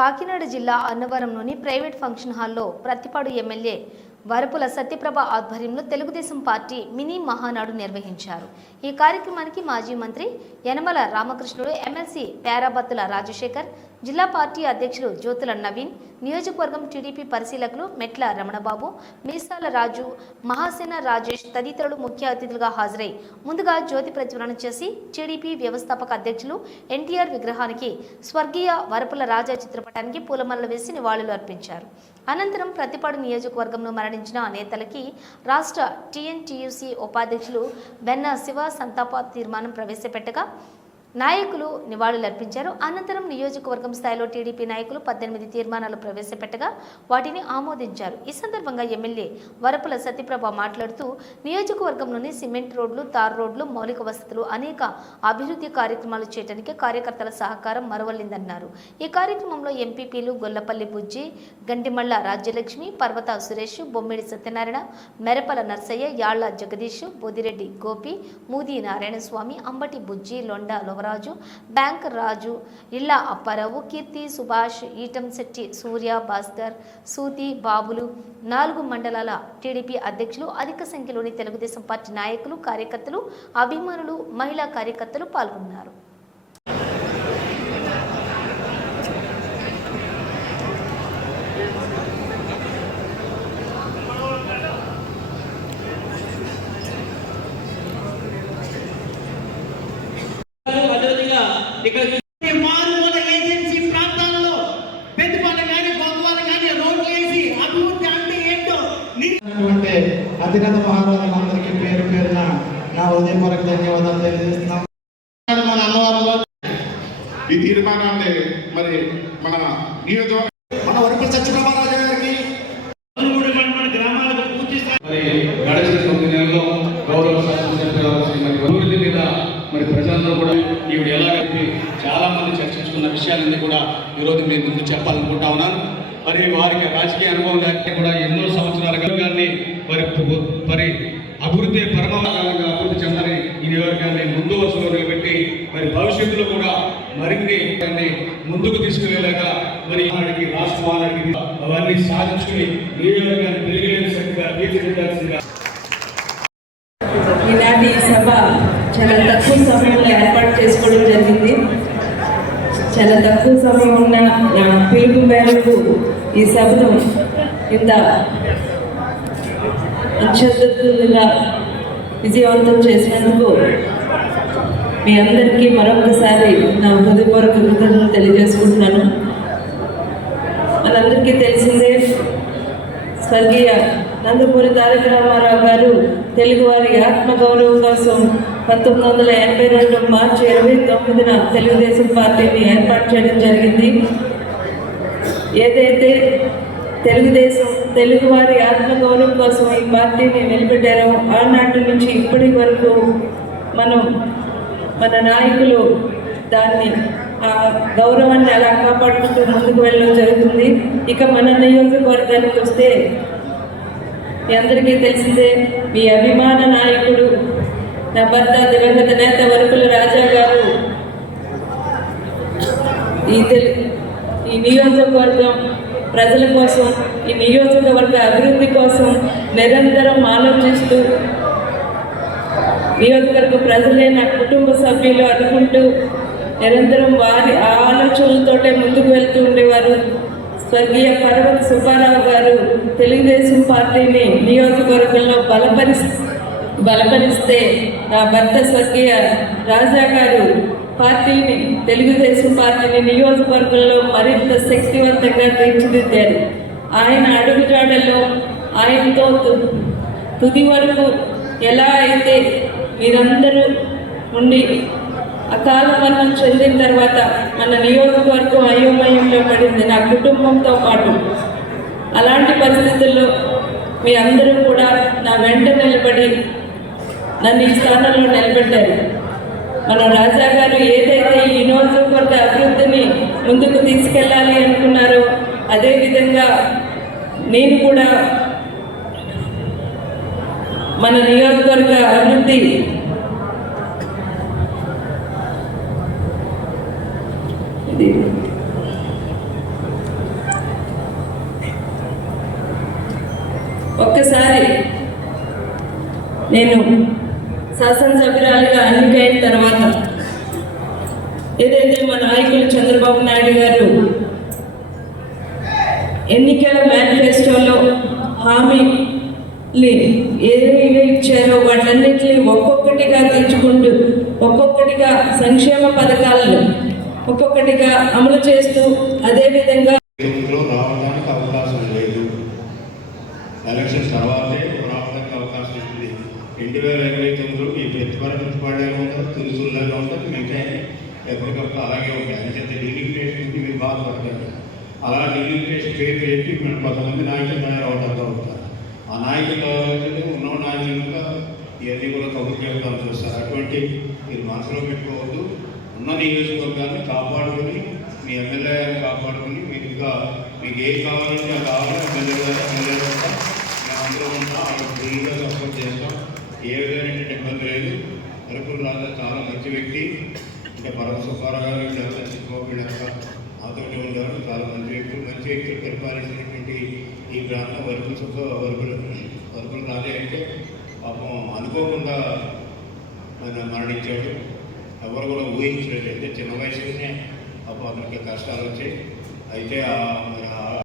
కాకినాడ జిల్లా అన్నవరంలోని private function హాల్లో Prathipadu MLA Varupula Satyaprabha ఆధ్వర్యంలో తెలుగుదేశం పార్టీ మినీ మహానాడు నిర్వహించారు. ఈ కార్యక్రమానికి మాజీ మంత్రి యనమల రామకృష్ణుడు ఎమ్మెల్సీ పేరాబత్తుల రాజశేఖర్ జిల్లా పార్టీ అధ్యక్షులు జ్యోతుల నవీన్ నియోజకవర్గం టీడీపీ పరిశీలకులు మెట్ల రమణబాబు మీసాల రాజు మహాసేన రాజేష్ తదితరులు ముఖ్య అతిథులుగా హాజరై ముందుగా జ్యోతి ప్రజ్వలన చేసి టీడీపీ వ్యవస్థాపక అధ్యక్షులు ఎన్టీఆర్ విగ్రహానికి స్వర్గీయ వరపుల రాజా చిత్రపటానికి పూలమాలలు వేసి నివాళులు అర్పించారు. అనంతరం ప్రతిపాడు నియోజకవర్గంలో మరణించిన నేతలకి రాష్ట్ర టీఎన్టీయూసీ ఉపాధ్యక్షులు బెన్న శివ సంతాప తీర్మానం ప్రవేశపెట్టగా నాయకులు నివాళులర్పించారు. అనంతరం నియోజకవర్గం స్థాయిలో టీడీపీ నాయకులు పద్దెనిమిది తీర్మానాలు ప్రవేశపెట్టగా వాటిని ఆమోదించారు. ఈ సందర్భంగా ఎమ్మెల్యే వరపుల సత్యప్రభ మాట్లాడుతూ నియోజకవర్గంలోని సిమెంట్ రోడ్లు తార్ రోడ్లు మౌలిక వసతులు అనేక అభివృద్ధి కార్యక్రమాలు చేయడానికి కార్యకర్తల సహకారం మరవలిందన్నారు. ఈ కార్యక్రమంలో ఎంపీపీలు గొల్లపల్లి బుజ్జి గండిమళ్ళ రాజ్యలక్ష్మి పర్వత సురేష్ బొమ్మిడి సత్యనారాయణ మెరపల నర్సయ్య యాళ్ళ జగదీష్ బొదిరెడ్డి గోపి మూది నారాయణస్వామి అంబటి బుజ్జి లొండాలో నవరాజు బ్యాంక్ రాజు ఇళ్ళ అప్పారావు కీర్తి సుభాష్ ఈటంశెట్టి సూర్య భాస్కర్ సూతి బాబులు నాలుగు మండలాల టీడీపీ అధ్యక్షులు అధిక సంఖ్యలోని తెలుగుదేశం పార్టీ నాయకులు కార్యకర్తలు అభిమానులు మహిళా కార్యకర్తలు పాల్గొన్నారు. అంటే అధినేత మహారాజులందరికీ పేరు పేరున నా హృదయపూర్వక ధన్యవాదాలు తెలియజేస్తున్నాం మన అన్నవరంలో ఈ తీర్మానాన్ని మరి మన నియోజకవర్గ మన వరపు సత్యనారాయణ గారికి పదమూడు మండల గ్రామాలకు పూర్తి స్థాయి మరి గడిచిన తొమ్మిది గౌరవ అభివృద్ధి మీద మరి ప్రజలందరూ కూడా ఈవిడ ఎలాగైతే చాలా మంది చర్చించుకున్న విషయాలన్నీ కూడా ఈరోజు నేను ముందు చెప్పాలనుకుంటా ఉన్నాను. మరి వారికి రాజకీయ అనుభవం లేకపోతే కూడా ఎన్నో సంవత్సరాలుగా గారిని మరి మరి అభివృద్ధి పరమకాలంగా అభివృద్ధి చెందని ఈ నియోజకవర్గాన్ని ముందు వరుసలో నిలబెట్టి మరి భవిష్యత్తులో కూడా మరిన్ని దాన్ని ముందుకు తీసుకువెళ్ళగా మరి వారికి రాష్ట్రానికి అవన్నీ సాధించుకుని నియోజకవర్గాన్ని పెరిగిలేని శక్తిగా తీర్చిదిద్దాల్సిందిగా ఈనాటి సభ చాలా తక్కువ సమయంలో ఏర్పాటు చేసుకోవడం జరిగింది. చాలా తక్కువ సమయం ఉన్న పిలుపు మేరకు ఈ సభను ఇంత అత్యద్భుతంగా విజయవంతం చేసినందుకు మీ అందరికీ మరొకసారి నా హృదయపూర్వక కృతజ్ఞతలు తెలియజేసుకుంటున్నాను. మనందరికీ తెలిసిందే స్వర్గీయ నందమూరి తారక రామారావు గారు తెలుగువారి ఆత్మగౌరవం కోసం పంతొమ్మిది వందల ఎనభై రెండు మార్చి ఇరవై తొమ్మిదిన తెలుగుదేశం పార్టీని ఏర్పాటు చేయడం జరిగింది. ఏదైతే తెలుగుదేశం తెలుగువారి ఆత్మగౌరవం కోసం ఈ పార్టీని నిలబెట్టారో ఆనాటి నుంచి ఇప్పటి వరకు మనం మన నాయకులు దాన్ని ఆ గౌరవాన్ని అలా కాపాడుకుంటూ ముందుకు వెళ్ళడం జరుగుతుంది. ఇక మన నియోజకవర్గానికి వస్తే మీ అందరికీ తెలిసిందే మీ అభిమాన నాయకుడు నా భర్త దివంగత నేత వరకుల రాజా గారు ఈ తెలు ఈ నియోజకవర్గం ప్రజల కోసం ఈ నియోజకవర్గ అభివృద్ధి కోసం నిరంతరం ఆలోచిస్తూ నియోజకవర్గ ప్రజలే నా కుటుంబ సభ్యులు అనుకుంటూ నిరంతరం వారి ఆ ఆలోచనలతోటే ముందుకు వెళ్తూ ఉండేవారు. స్వర్గీయ పర్వత సుబ్బారావు గారు తెలుగుదేశం పార్టీని నియోజకవర్గంలో బలపరి బలపరిస్తే నా భర్త స్వర్గీయ రాజా గారు పార్టీని తెలుగుదేశం పార్టీని నియోజకవర్గంలో మరింత శక్తివంతంగా తీర్చిదిద్దారు. ఆయన అడుగుజాడల్లో ఆయనతో తుది వరకు ఎలా అయితే మీరందరూ ఉండి అకాల మరణం చెందిన తర్వాత మన నియోజకవర్గం అయోమయంలో పడింది నా కుటుంబంతో పాటు. అలాంటి పరిస్థితుల్లో మీ అందరూ కూడా నా వెంట నిలబడి నన్ను ఈ స్థానంలో నిలబెట్టారు. మన రాజా గారు ఏదైతే ఈ రోజు కొంత అభివృద్ధిని ముందుకు తీసుకెళ్ళాలి అనుకున్నారో అదేవిధంగా నేను కూడా మన నియోజకవర్గ అభివృద్ధి ఒక్కసారి నేను శాసనసభ్యురాలిగా ఎన్నికైన తర్వాత ఏదైతే మా నాయకులు చంద్రబాబు నాయుడు గారు ఎన్నికల మేనిఫెస్టోలో హామీలు ఏమేమి ఇచ్చారో వాటన్నిటిని ఒక్కొక్కటిగా తెచ్చుకుంటూ ఒక్కొక్కటిగా సంక్షేమ పథకాలను ఒక్కొక్కటిగా అమలు చేస్తూ అదేవిధంగా రావడానికి అవకాశం లేదు. ఎలక్షన్ తర్వాతే రెండు వేల ఇరవై తొమ్మిదిలో ఈ ప్రతిపాదన ప్రతిపాడేలా ఉంటుంది తులుసుల్లాగా ఉంటుంది మిగతా ఎప్పటికప్పుడు అలాగే ఉంటాయి. అంతే డీలిమిటేషన్ నుంచి మీరు బాధపడతారు అలా డీలిమిటేషన్ పేరు పెట్టి మనం కొంతమంది నాయకులు తయారవడంతో ఉంటారు ఆ నాయకులు తయారవుతుంటే ఉన్న నాయకులుగా ఇవన్నీ కూడా కబుర్ చెప్తాను చూస్తారు. అటువంటి మీరు మనసులో పెట్టుకోవద్దు. ఉన్న నియోజకవర్గాన్ని కాపాడుకొని మీ ఎమ్మెల్యే గారిని కాపాడుకొని మీకు ఇంకా మీకు ఏం కావాలంటే కావాలి ఎమ్మెల్యే ఎమ్మెల్యే గారు మేము అందరూ ఉంటాం. వాళ్ళు ఫ్రీగా సపోర్ట్ చేస్తాం. ఏ విధమైనటువంటి ఇబ్బంది లేదు. అరకులు రాజా చాలా మంచి వ్యక్తి. అంటే పరమ సుబ్బారావు గారు వీళ్ళంతా చిక్కుబాబు వీళ్ళంతా నాతోటి చాలా మంచి వ్యక్తులు మంచి వ్యక్తులు పరిపాలించినటువంటి ఈ ప్రాంతం వరకులు సుబ్బ వరకులు వరకులు రాజే అంటే పాపం అనుకోకుండా ఆయన మరణించాడు. ఎవరు కూడా ఊహించలేదు. అయితే చిన్న వయసులోనే పాపం అతనికి కష్టాలు వచ్చాయి. అయితే ఆ